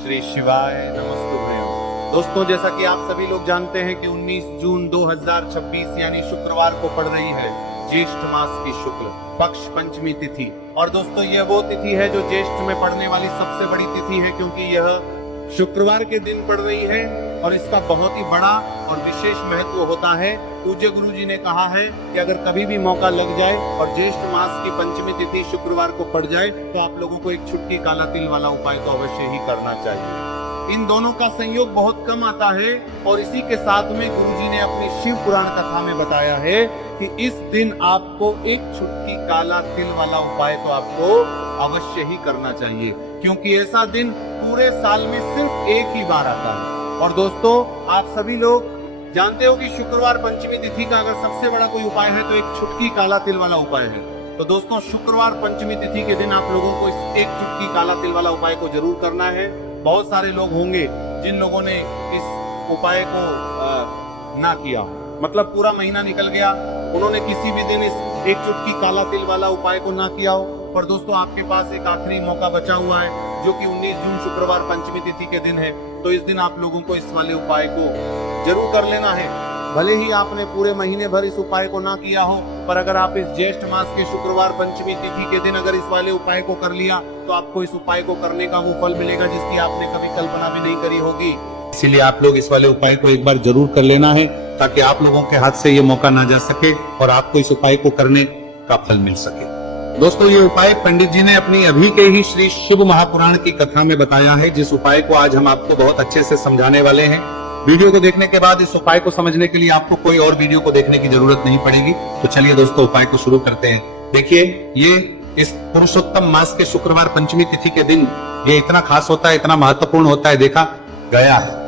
श्री शिवाय नमस्तुभ्यं। दोस्तों, जैसा कि आप सभी लोग जानते हैं कि 19 जून 2026 यानी शुक्रवार को पड़ रही है ज्येष्ठ मास की शुक्ल पक्ष पंचमी तिथि। और दोस्तों, यह वो तिथि है जो ज्येष्ठ में पड़ने वाली सबसे बड़ी तिथि है, क्योंकि यह शुक्रवार के दिन पड़ रही है और इसका बहुत ही बड़ा और विशेष महत्व होता है। पूज्य गुरु जी ने कहा है कि अगर कभी भी मौका लग जाए और ज्येष्ठ मास की पंचमी तिथि शुक्रवार को पड़ जाए तो आप लोगों को एक छुटकी काला तिल वाला उपाय तो अवश्य ही करना चाहिए। इन दोनों का संयोग बहुत कम आता है और इसी के साथ में गुरु जी ने अपनी शिव पुराण कथा में बताया है कि इस दिन आपको एक छुटकी काला तिल वाला उपाय तो आपको अवश्य ही करना चाहिए, क्योंकि ऐसा दिन पूरे साल में सिर्फ एक ही बार आता है। और दोस्तों, आप सभी लोग जानते हो कि शुक्रवार पंचमी तिथि का अगर सबसे बड़ा कोई उपाय है तो एक छुटकी काला तिल वाला उपाय है। तो दोस्तों, शुक्रवार पंचमी तिथि के दिन आप लोगों को इस एक छुटकी काला तिल वाला उपाय को जरूर करना है। बहुत सारे लोग होंगे जिन लोगों ने इस उपाय को ना किया, मतलब पूरा महीना निकल गया, उन्होंने किसी भी दिन इस एक चुटकी काला तिल वाला उपाय को ना किया हो। पर दोस्तों, आपके पास एक आखिरी मौका बचा हुआ है जो कि 19 जून शुक्रवार पंचमी तिथि के दिन है। तो इस दिन आप लोगों को इस वाले उपाय को जरूर कर लेना है। भले ही आपने पूरे महीने भर इस उपाय को ना किया हो, पर अगर आप इस ज्येष्ठ मास के शुक्रवार पंचमी तिथि के दिन अगर इस वाले उपाय को कर लिया तो आपको इस उपाय को करने का वो फल मिलेगा जिसकी आपने कभी कल्पना भी नहीं करी होगी। इसीलिए आप लोग इस वाले उपाय को एक बार जरूर कर लेना है, ताकि आप लोगों के हाथ से ये मौका ना जा सके और आपको इस उपाय को करने का फल मिल सके। दोस्तों, ये उपाय पंडित जी ने अपनी अभी के ही श्री शिव महापुराण की कथा में बताया है, जिस उपाय को आज हम आपको बहुत अच्छे से समझाने वाले हैं। वीडियो को देखने के बाद इस उपाय को समझने के लिए आपको कोई और वीडियो को देखने की जरूरत नहीं पड़ेगी। तो चलिए दोस्तों, उपाय को शुरू करते हैं। देखिए, ये इस पुरुषोत्तम मास के शुक्रवार पंचमी तिथि के दिन ये इतना खास होता है, इतना महत्वपूर्ण होता है, देखा गया है।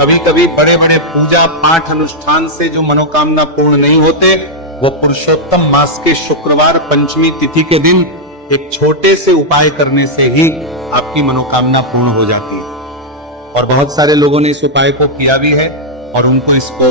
कभी कभी बड़े बड़े पूजा पाठ अनुष्ठान से जो मनोकामना पूर्ण नहीं होते, वो पुरुषोत्तम मास के शुक्रवार पंचमी तिथि के दिन एक छोटे से उपाय करने से ही आपकी मनोकामना पूर्ण हो जाती है। और बहुत सारे लोगों ने इस उपाय को किया भी है और उनको इसको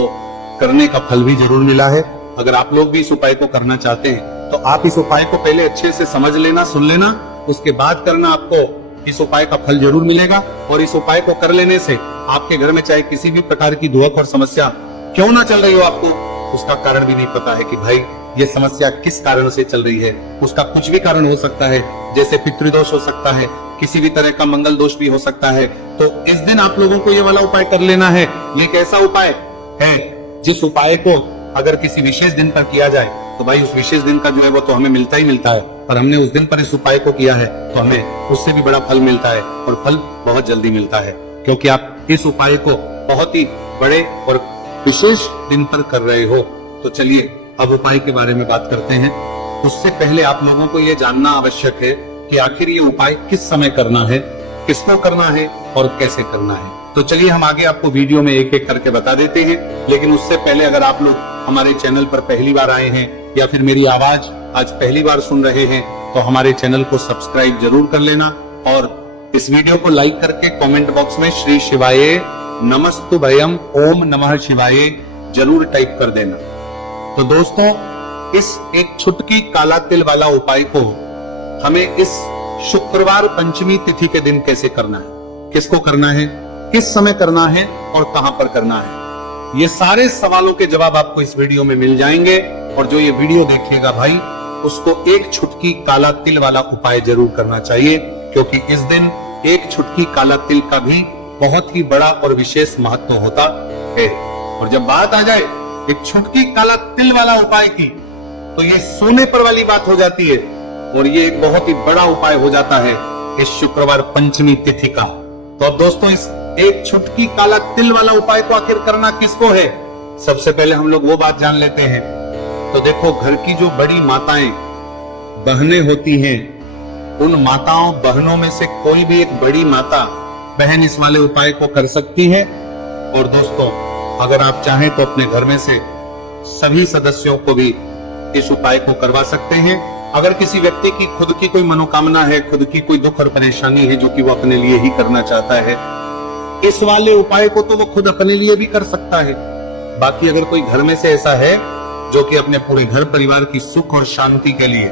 करने का फल भी जरूर मिला है। अगर आप लोग भी इस उपाय को करना चाहते हैं तो आप इस उपाय को पहले अच्छे से समझ लेना, सुन लेना, उसके बाद करना। आपको इस उपाय का फल जरूर मिलेगा। और इस उपाय को कर लेने से आपके घर में चाहे किसी भी प्रकार की दुख और समस्या क्यों ना चल रही हो, आपको उसका कारण भी नहीं पता है कि भाई ये समस्या किस कारण से चल रही है। उसका कुछ भी कारण हो सकता है, जैसे पितृदोष हो सकता है, किसी भी तरह का मंगल दोष भी हो सकता है। तो इस दिन आप लोगों को ये वाला उपाय कर लेना है। ये एक ऐसा उपाय है जिस उपाय को अगर किसी विशेष दिन पर किया जाए तो भाई उस विशेष दिन का जो है वो तो हमें मिलता ही मिलता है। और हमने उस दिन पर इस उपाय को किया है तो हमें उससे भी बड़ा फल मिलता है, और फल बहुत जल्दी मिलता है, क्योंकि आप इस उपाय को बहुत ही बड़े और विशेष दिन पर कर रहे हो। तो चलिए अब उपाय के बारे में बात करते हैं। उससे पहले आप लोगों को ये जानना आवश्यक है कि आखिर ये उपाय किस समय करना है, किसको करना है और कैसे करना है। तो चलिए हम आगे आपको वीडियो में एक एक करके बता देते हैं। लेकिन उससे पहले अगर आप लोग हमारे चैनल पर पहली बार आए हैं या फिर मेरी आवाज आज पहली बार सुन रहे हैं तो हमारे चैनल को सब्सक्राइब जरूर कर लेना और इस वीडियो को लाइक करके कमेंट बॉक्स में श्री शिवाय नमस्तुभयम ओम नमः शिवाय जरूर टाइप कर देना। तो दोस्तों, इस एक छुटकी काला तिल वाला उपाय को हमें इस शुक्रवार पंचमी तिथि के दिन कैसे करना है, किसको करना है, किस समय करना है और कहां पर करना है, ये सारे सवालों के जवाब आपको इस वीडियो में मिल जाएंगे। और जो ये वीडियो देखेगा भाई, उसको एक छुटकी काला तिल वाला उपाय जरूर करना चाहिए, क्योंकि इस दिन एक छुटकी काला तिल का भी बहुत ही बड़ा और विशेष महत्व होता है। और जब बात आ जाए एक छुटकी काला तिल वाला उपाय की, तो ये सोने पर वाली बात हो जाती है और ये एक बहुत ही बड़ा उपाय हो जाता है इस शुक्रवार पंचमी तिथि का। तो अब दोस्तों, इस एक छुटकी काला तिल वाला उपाय को आखिर करना किसको है, सबसे पहले हम लोग वो बात जान लेते हैं। तो देखो, घर की जो बड़ी माताएं बहनें होती हैं, उन माताओं बहनों में से कोई भी एक बड़ी माता बहन इस वाले उपाय को कर सकती है। और दोस्तों, अगर आप चाहें तो अपने घर में से सभी सदस्यों को भी इस उपाय को करवा सकते हैं। अगर किसी व्यक्ति की खुद की कोई मनोकामना है, खुद की कोई दुख और परेशानी है जो कि वो अपने लिए ही करना चाहता है, इस वाले उपाय को तो वो खुद अपने लिए भी कर सकता है। बाकी अगर कोई घर में से ऐसा है जो कि अपने पूरे घर परिवार की सुख और शांति के लिए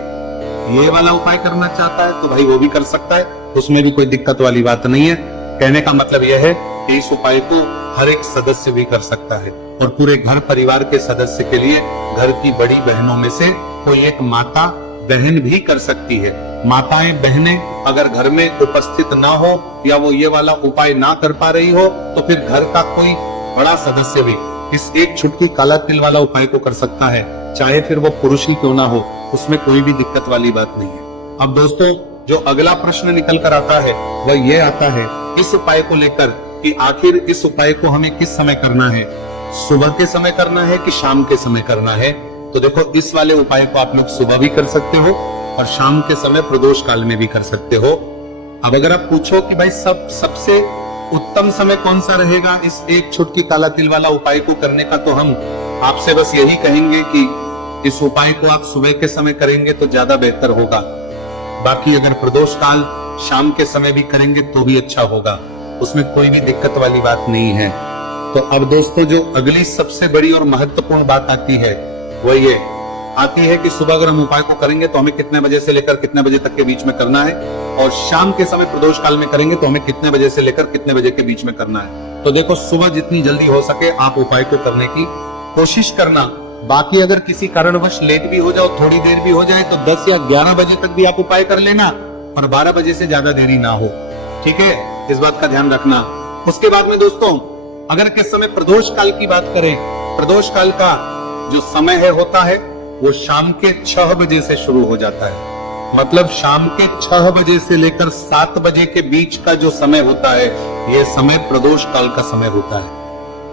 ये वाला उपाय करना चाहता है तो भाई वो भी कर सकता है, उसमें भी कोई दिक्कत वाली बात नहीं है। कहने का मतलब यह है कि इस उपाय को हर एक सदस्य भी कर सकता है और पूरे घर परिवार के सदस्य के लिए घर की बड़ी बहनों में से कोई एक माता बहन भी कर सकती है। माताएं बहनें अगर घर में उपस्थित ना हो या वो ये वाला उपाय ना कर पा रही हो तो फिर घर का कोई बड़ा सदस्य भी इस एक छुटकी काला तिल वाला उपाय को कर सकता है, चाहे फिर वो पुरुष ही क्यों ना हो, उसमें कोई भी दिक्कत वाली बात नहीं है। अब दोस्तों जो अगला प्रश्न निकल कर आता है वह ये आता है इस उपाय को लेकर कि आखिर इस उपाय को हमें किस समय करना है, सुबह के समय करना है कि शाम के समय करना है। तो देखो इस वाले उपाय को आप लोग सुबह भी कर सकते हो और शाम के समय प्रदोष काल में भी कर सकते हो। अब अगर आप पूछो कि भाई सबसे उत्तम समय कौन सा रहेगा इस एक छुटकी काला तिल वाला उपाय को करने का, तो हम आपसे बस यही कहेंगे कि इस उपाय को आप सुबह के समय करेंगे तो ज्यादा बेहतर होगा। बाकी अगर प्रदोष काल शाम के समय भी करेंगे तो भी अच्छा होगा, उसमें कोई भी दिक्कत वाली बात नहीं है। तो अब दोस्तों जो अगली सबसे बड़ी और महत्वपूर्ण बात आती है वह ये आती है कि सुबह अगर हम उपाय को करेंगे तो हमें कितने बजे से लेकर कितने बजे तक के बीच में करना है, और शाम के समय प्रदोष काल में करेंगे तो हमें कितने बजे से लेकर कितने बजे के बीच में करना है। तो देखो सुबह जितनी जल्दी हो सके आप उपाय को करने की कोशिश करना। बाकी अगर किसी कारणवश लेट भी हो जाओ, थोड़ी देर भी हो जाए, तो 10 या 11 बजे तक भी आप उपाय कर लेना, पर 12 बजे से ज्यादा देरी ना हो, ठीक है, इस बात का ध्यान रखना। उसके बाद में दोस्तों अगर किस समय प्रदोष काल की बात करें, प्रदोष काल का जो समय है होता है वो शाम के 6 बजे से शुरू हो जाता है। मतलब शाम के 6 बजे से लेकर 7 बजे के बीच का जो समय होता है यह समय प्रदोष काल का समय होता है।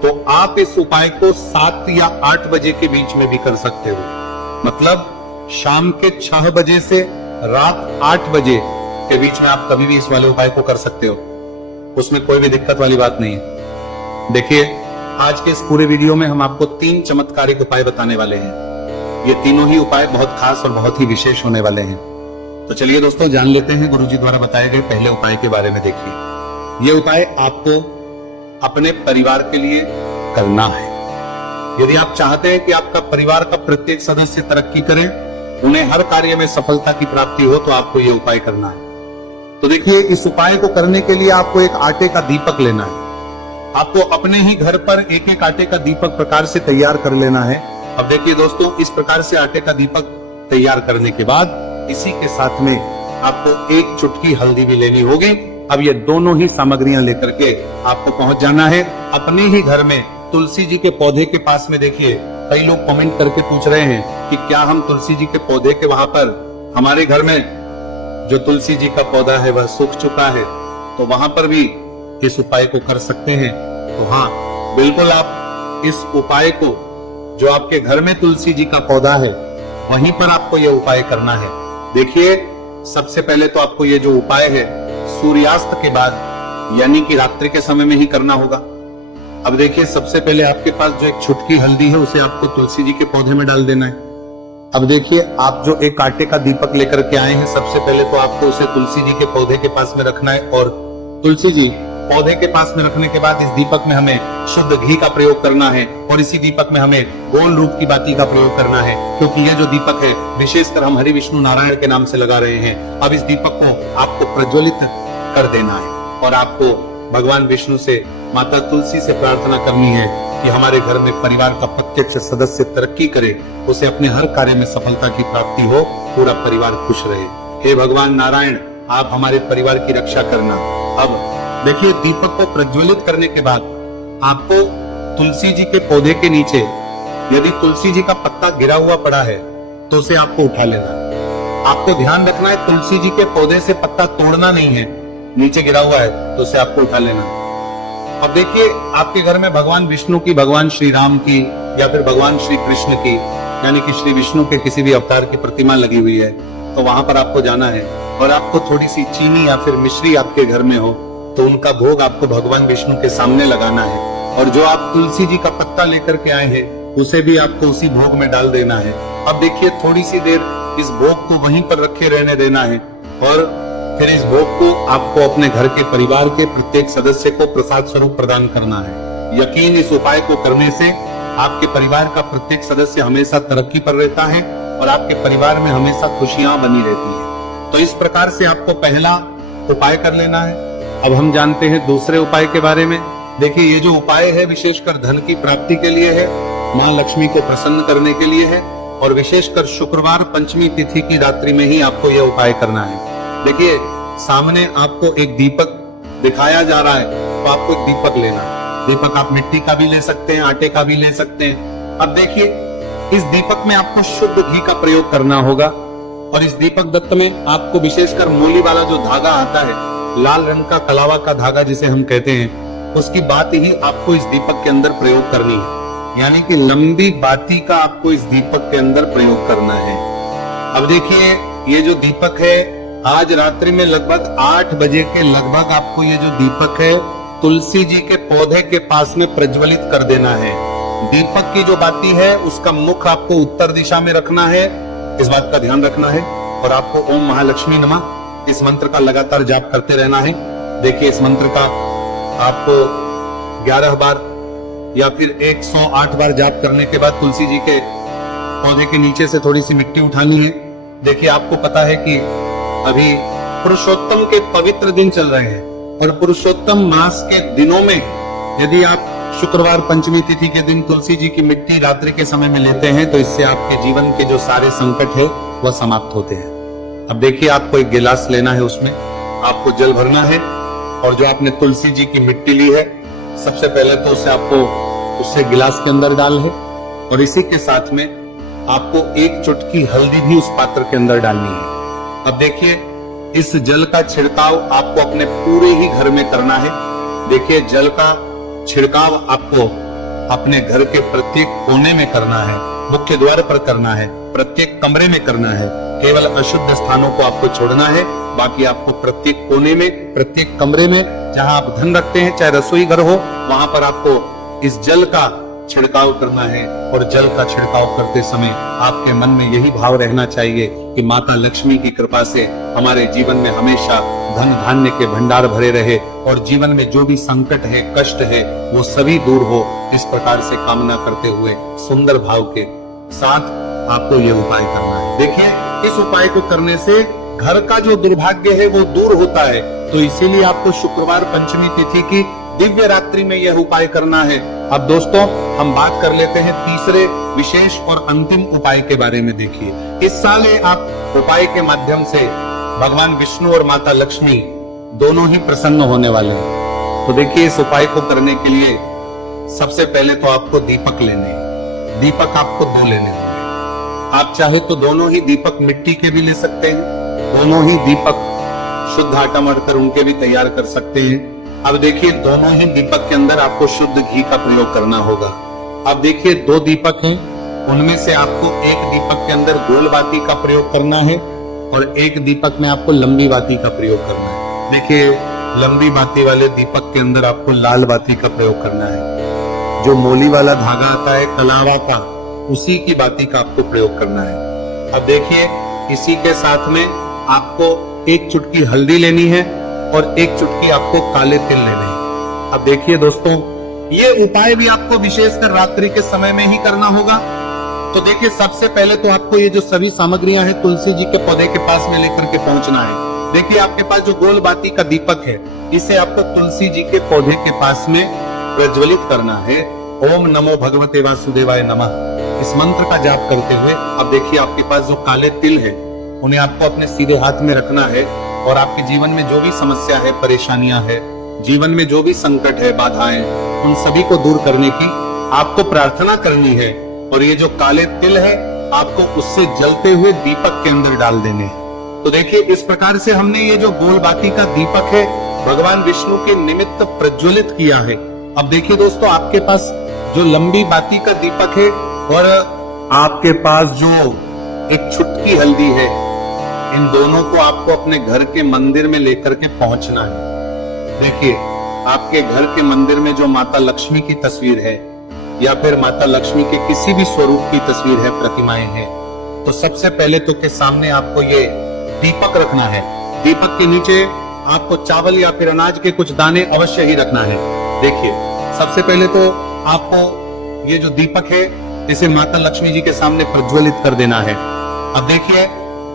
तो आप इस उपाय को 7 या 8 बजे के बीच में भी कर सकते हो। मतलब शाम के 6 बजे से रात 8 बजे के बीच में आप कभी भी इस वाले उपाय को कर सकते हो, उसमें कोई भी दिक्कत वाली बात नहीं है। देखिए आज के इस पूरे वीडियो में हम आपको 3 चमत्कारिक उपाय बताने वाले हैं। ये तीनों ही उपाय बहुत खास और बहुत ही विशेष होने वाले हैं। तो चलिए दोस्तों जान लेते हैं गुरुजी द्वारा बताए गए पहले उपाय के बारे में। देखिए ये उपाय आपको अपने परिवार के लिए करना है। यदि आप चाहते हैं कि आपका परिवार का प्रत्येक सदस्य तरक्की करे, उन्हें हर कार्य में सफलता की प्राप्ति हो, तो आपको ये उपाय करना है। तो देखिए इस उपाय को करने के लिए आपको एक आटे का दीपक लेना है। आपको अपने ही घर पर एक एक आटे का दीपक प्रकार से तैयार कर लेना है। अब देखिए दोस्तों इस प्रकार से आटे का दीपक तैयार करने के बाद इसी के साथ में आपको एक चुटकी हल्दी भी लेनी होगी। अब ये दोनों ही सामग्रियां लेकर के आपको पहुंच जाना है अपने ही घर में तुलसी जी के पौधे के पास में। देखिए कई लोग कमेंट करके पूछ रहे हैं कि क्या हम तुलसी जी के पौधे के वहां पर, हमारे घर में जो तुलसी जी का पौधा है वह सूख चुका है, तो वहां पर भी इस उपाय को कर सकते हैं। तो हाँ बिल्कुल आप इस उपाय को जो आपके घर में तुलसी जी का पौधा है वहीं पर आपको यह उपाय करना है। देखिए सबसे पहले तो आपको ये जो उपाय है सूर्यास्त के बाद यानी कि रात्रि के समय में ही करना होगा। अब देखिए सबसे पहले आपके पास जो एक छुटकी हल्दी है उसे आपको तुलसी जी के पौधे में डाल देना है। अब देखिए आप जो एक आटे का दीपक लेकर के आए हैं, सबसे पहले तो आपको उसे तुलसी जी के पौधे के पास में रखना है, और तुलसी जी पौधे के पास में रखने के बाद इस दीपक में हमें शुद्ध घी का प्रयोग करना है, और इसी दीपक में हमें गोल रूप की बाती का प्रयोग करना है, क्योंकि यह जो दीपक है विशेषकर हम हरि विष्णु नारायण के नाम से लगा रहे हैं। अब इस दीपक को आपको प्रज्वलित कर देना है और आपको भगवान विष्णु से, माता तुलसी से प्रार्थना करनी है कि हमारे घर में परिवार का प्रत्येक सदस्य तरक्की करे, उसे अपने हर कार्य में सफलता की प्राप्ति हो, पूरा परिवार खुश रहे। हे भगवान नारायण आप हमारे परिवार की रक्षा करना। अब देखिए दीपक को प्रज्वलित करने के बाद आपको तुलसी जी के पौधे के नीचे यदि तुलसी जी का पत्ता गिरा हुआ पड़ा है तो उसे आपको उठा लेना है। आपको ध्यान रखना है तुलसी जी के पौधे से पत्ता तोड़ना नहीं है, नीचे गिरा हुआ है तो उसे आपको उठा लेना है। अब देखिए आपके घर में भगवान विष्णु की, भगवान श्री राम की या फिर भगवान श्री कृष्ण की यानी कि श्री विष्णु के किसी भी अवतार की प्रतिमा लगी हुई है, तो वहां पर आपको जाना है और आपको थोड़ी सी चीनी या फिर मिश्री आपके घर में हो तो उनका भोग आपको भगवान विष्णु के सामने लगाना है, और जो आप तुलसी जी का पत्ता लेकर के आए हैं उसे भी आपको उसी भोग में डाल देना है। अब देखिए थोड़ी सी देर इस भोग को वहीं पर रखे रहने देना है, और फिर इस भोग को आपको अपने घर के परिवार के प्रत्येक सदस्य को प्रसाद स्वरूप प्रदान करना है। यकीन इस उपाय को करने से आपके परिवार का प्रत्येक सदस्य हमेशा तरक्की पर रहता है और आपके परिवार में हमेशा खुशियां बनी रहती है। तो इस प्रकार से आपको पहला उपाय कर लेना है। अब हम जानते हैं दूसरे उपाय के बारे में। देखिए, ये जो उपाय है विशेषकर धन की प्राप्ति के लिए है, माँ लक्ष्मी को प्रसन्न करने के लिए है, और विशेषकर शुक्रवार पंचमी तिथि की रात्रि में ही आपको यह उपाय करना है। देखिए, सामने आपको एक दीपक दिखाया जा रहा है, तो आपको एक दीपक लेना है। दीपक आप मिट्टी का भी ले सकते हैं, आटे का भी ले सकते हैं। अब देखिए, इस दीपक में आपको शुद्ध घी का प्रयोग करना होगा, और इस दीपक दत्त में आपको विशेषकर मूली वाला जो धागा आता है, लाल रंग का कलावा का धागा जिसे हम कहते हैं, उसकी बात ही आपको इस दीपक के अंदर प्रयोग करनी है। यानी कि लंबी बाती का आपको इस दीपक के अंदर प्रयोग करना है। अब देखिए, ये जो दीपक है, आज रात्रि में लगभग 8 बजे के लगभग आपको ये जो दीपक है तुलसी जी के पौधे के पास में प्रज्वलित कर देना है। दीपक की जो बाती है उसका मुख आपको उत्तर दिशा में रखना है, इस बात का ध्यान रखना है। और आपको ओम महालक्ष्मी नमः इस मंत्र का लगातार जाप करते रहना है। देखिए, इस मंत्र का आपको 11 बार या फिर 108 बार जाप करने के बाद तुलसी जी के पौधे के नीचे से थोड़ी सी मिट्टी उठानी है। देखिए, आपको पता है कि अभी पुरुषोत्तम के पवित्र दिन चल रहे हैं, और पुरुषोत्तम मास के दिनों में यदि आप शुक्रवार पंचमी तिथि के दिन तुलसी जी की मिट्टी रात्रि के समय में लेते हैं, तो इससे आपके जीवन के जो सारे संकट है वह समाप्त होते हैं। अब देखिए, आपको एक गिलास लेना है, उसमें आपको जल भरना है, और जो आपने तुलसी जी की मिट्टी ली है, सबसे पहले तो उसे गिलास के अंदर डाल है, और इसी के साथ में आपको एक चुटकी हल्दी भी उस पात्र के अंदर डालनी है। अब देखिए, इस जल का छिड़काव आपको अपने पूरे ही घर में करना है। देखिए, जल का छिड़काव आपको अपने घर के प्रत्येक कोने में करना है, मुख्य द्वार पर करना है, प्रत्येक कमरे में करना है। केवल अशुद्ध स्थानों को आपको छोड़ना है, बाकी आपको प्रत्येक कोने में, प्रत्येक कमरे में जहां आप धन रखते हैं, चाहे रसोई घर हो, वहां पर आपको इस जल का छिड़काव करना है। और जल का छिड़काव करते समय आपके मन में यही भाव रहना चाहिए कि माता लक्ष्मी की कृपा से हमारे जीवन में हमेशा धन धान्य के भंडार भरे रहे, और जीवन में जो भी संकट है, कष्ट है, वो सभी दूर हो। इस प्रकार से कामना करते हुए सुंदर भाव के साथ आपको ये उपाय करना है। देखिए, इस उपाय को करने से घर का जो दुर्भाग्य है वो दूर होता है। तो इसीलिए आपको शुक्रवार पंचमी तिथि की दिव्य रात्रि में यह उपाय करना है। अब दोस्तों, हम बात कर लेते हैं तीसरे विशेष और अंतिम उपाय के बारे में। देखिए, इस साल आप उपाय के माध्यम से भगवान विष्णु और माता लक्ष्मी दोनों ही प्रसन्न होने वाले हैं। तो देखिए, इस उपाय को करने के लिए सबसे पहले तो आपको दीपक लेने हैं। दीपक आपको 2 लेने होंगे। आप चाहे तो दोनों ही दीपक मिट्टी के भी ले सकते हैं, दोनों ही दीपक शुद्ध आटा मढ़कर उनके भी तैयार कर सकते हैं। अब देखिए, दोनों ही दीपक के अंदर आपको शुद्ध घी का प्रयोग करना होगा। अब देखिए, 2 दीपक हैं, उनमें से आपको एक दीपक के अंदर गोल बाती का प्रयोग करना है, और एक दीपक में आपको लंबी बाती का प्रयोग करना है। देखिए, लंबी बाती वाले दीपक के अंदर आपको लाल बाती का प्रयोग करना है। जो मोली वाला धागा आता है कलावा का, उसी की बाती का आपको प्रयोग करना है। अब देखिए, इसी के साथ में आपको एक चुटकी हल्दी लेनी है, और एक चुटकी आपको काले तिल लेने हैं। अब देखिए दोस्तों, ये उपाय भी आपको विशेषकर रात्रि के समय में ही करना होगा। तो देखिए, सबसे पहले तो आपको ये जो सभी सामग्रियां हैं तुलसी जी के पौधे के पास में लेकर के पहुंचना है। देखिए, आपके पास जो गोल बाती का दीपक है, इसे आपको तुलसी जी के पौधे के पास में प्रज्वलित करना है। ओम नमो भगवते वासुदेवाय नमः इस मंत्र का जाप करते हुए। अब देखिए, आपके पास जो काले तिल है, उन्हें आपको अपने सीधे हाथ में रखना है, और आपके जीवन में जो भी समस्या है, परेशानियां है, जीवन में जो भी संकट है, बाधाएं, उन सभी को दूर करने की आपको प्रार्थना करनी है। और ये जो काले तिल है, आपको उससे जलते हुए दीपक के अंदर डाल देने हैं। तो देखिए, इस प्रकार से हमने ये जो गोल बाती का दीपक है, भगवान विष्णु के निमित्त प्रज्वलित किया है। अब देखिए दोस्तों, आपके पास जो लंबी बाती का दीपक है, और आपके पास जो एक चुटकी हल्दी है, इन दोनों को आपको अपने घर के मंदिर में लेकर के पहुंचना है। देखिए, आपके घर के मंदिर में जो माता लक्ष्मी की तस्वीर है, या फिर माता लक्ष्मी के किसी भी स्वरूप की तस्वीर है, प्रतिमाएं हैं, तो सबसे पहले तो के सामने आपको ये दीपक रखना है। दीपक के नीचे आपको चावल या फिर अनाज के कुछ दाने अवश्य ही रखना है। देखिए, सबसे पहले तो आपको ये जो दीपक है, इसे माता लक्ष्मी जी के सामने प्रज्वलित कर देना है। अब देखिए,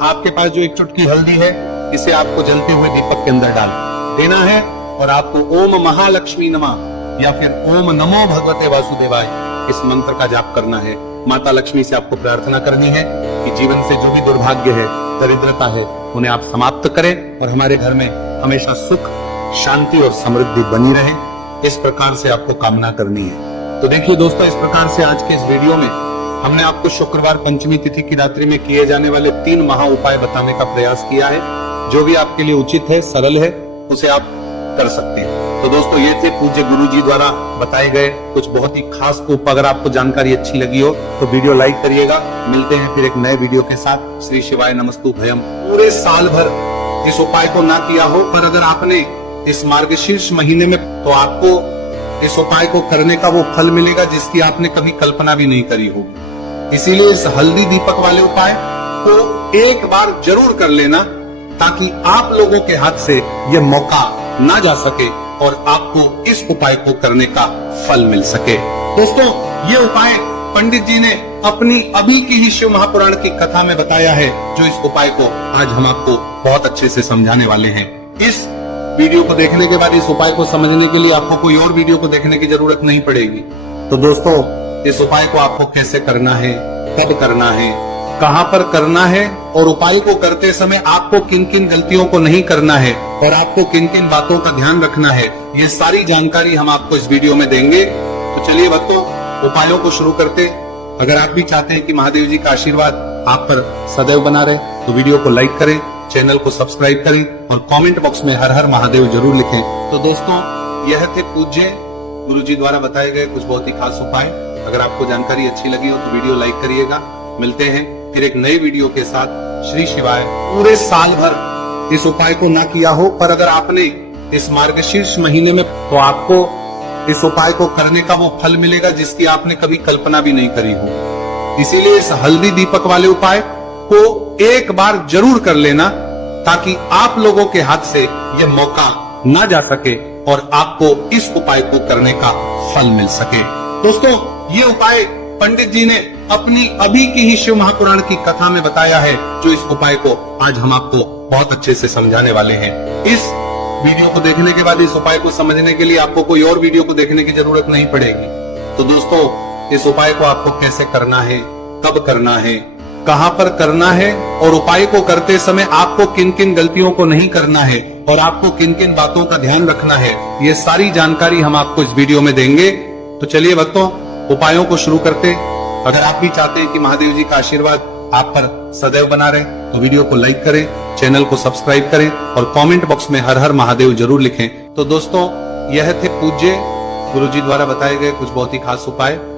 आपके पास जो एक चुटकी हल्दी है, इसे आपको जलते हुए दीपक के अंदर डाल देना है, और आपको ओम महालक्ष्मी नमः या फिर ओम नमो भगवते वासुदेवाय इस मंत्र का जाप करना है। माता लक्ष्मी से आपको प्रार्थना करनी है कि जीवन से जो भी दुर्भाग्य है, दरिद्रता है, उन्हें आप समाप्त करें और हमारे घर में हमेशा सुख, शांति और समृद्धि बनी रहे। इस प्रकार से आपको कामना करनी है। तो देखिए दोस्तों, इस प्रकार से आज के इस वीडियो में हमने आपको शुक्रवार पंचमी तिथि की रात्रि में किए जाने वाले 3 महा उपाय बताने का प्रयास किया है। जो भी आपके लिए उचित है, सरल है, उसे आप कर सकते हैं। तो दोस्तों, ये थे पूज्य गुरु जी द्वारा बताए गए कुछ बहुत ही खास उपाय। अगर आपको जानकारी अच्छी लगी हो तो वीडियो लाइक करिएगा। मिलते हैं फिर एक नए वीडियो के साथ। श्री शिवाय नमस्तु भयम। पूरे साल भर इस उपाय को ना किया हो, पर अगर आपने इस मार्गशीर्ष महीने में, तो आपको इस उपाय को करने का वो फल मिलेगा जिसकी आपने कभी कल्पना भी नहीं करी होगी। इसीलिए इस हल्दी दीपक वाले उपाय को एक बार जरूर कर लेना, ताकि आप लोगों के हाथ से यह मौका ना जा सके और आपको इस उपाय को करने का फल मिल सके। दोस्तों, ये उपाय पंडित जी ने अपनी अभी की ही शिव महापुराण की कथा में बताया है, जो इस उपाय को आज हम आपको बहुत अच्छे से समझाने वाले हैं। इस वीडियो को देखने के बाद इस उपाय को समझने के लिए आपको कोई और वीडियो को देखने की जरूरत नहीं पड़ेगी। तो दोस्तों, इस उपाय को आपको कैसे करना है, कब करना है, कहां पर करना है और उपाय को करते समय आपको किन किन गलतियों को नहीं करना है और आपको किन किन बातों का ध्यान रखना है, ये सारी जानकारी हम आपको इस वीडियो में देंगे। तो चलिए भक्तों, उपायों को शुरू करते। अगर आप भी चाहते हैं कि महादेव जी का आशीर्वाद आप पर सदैव बना रहे, तो वीडियो को लाइक करें, चैनल को सब्सक्राइब करें और कमेंट बॉक्स में हर हर महादेव जरूर लिखें। तो दोस्तों, यह थे पूज्य गुरु जी द्वारा बताए गए कुछ बहुत ही खास उपाय। अगर आपको जानकारी अच्छी लगी हो तो वीडियो लाइक करिएगा। मिलते हैं फिर एक नए वीडियो के साथ। श्री शिवाय। पूरे साल भर इस उपाय को ना किया हो, पर अगर आपने इस मार्गशीर्ष महीने में, तो आपको इस उपाय को करने का वो फल मिलेगा जिसकी आपने कभी कल्पना भी नहीं करी हो। इसीलिए इस हल्दी दीपक वाले उपाय को एक बार जरूर कर लेना, ताकि आप लोगों के हाथ से यह मौका ना जा सके और आपको इस उपाय को करने का फल मिल सके। दोस्तों, ये उपाय पंडित जी ने अपनी अभी की ही शिव महापुराण की कथा में बताया है, जो इस उपाय को आज हम आपको बहुत अच्छे से समझाने वाले हैं। इस वीडियो को देखने के बाद इस उपाय को समझने के लिए आपको कोई और वीडियो को देखने की जरूरत नहीं पड़ेगी। तो दोस्तों, इस उपाय को आपको कैसे करना है, कब करना है, कहां पर करना है और उपाय को करते समय आपको किन किन गलतियों को नहीं करना है और आपको किन किन बातों का ध्यान रखना है, ये सारी जानकारी हम आपको इस वीडियो में देंगे। तो चलिए भक्तों, उपायों को शुरू करते। अगर आप भी चाहते हैं कि महादेव जी का आशीर्वाद आप पर सदैव बना रहे, तो वीडियो को लाइक करें, चैनल को सब्सक्राइब करें और कमेंट बॉक्स में हर हर महादेव जरूर लिखें। तो दोस्तों, यह थे पूज्य गुरु जी द्वारा बताए गए कुछ बहुत ही खास उपाय।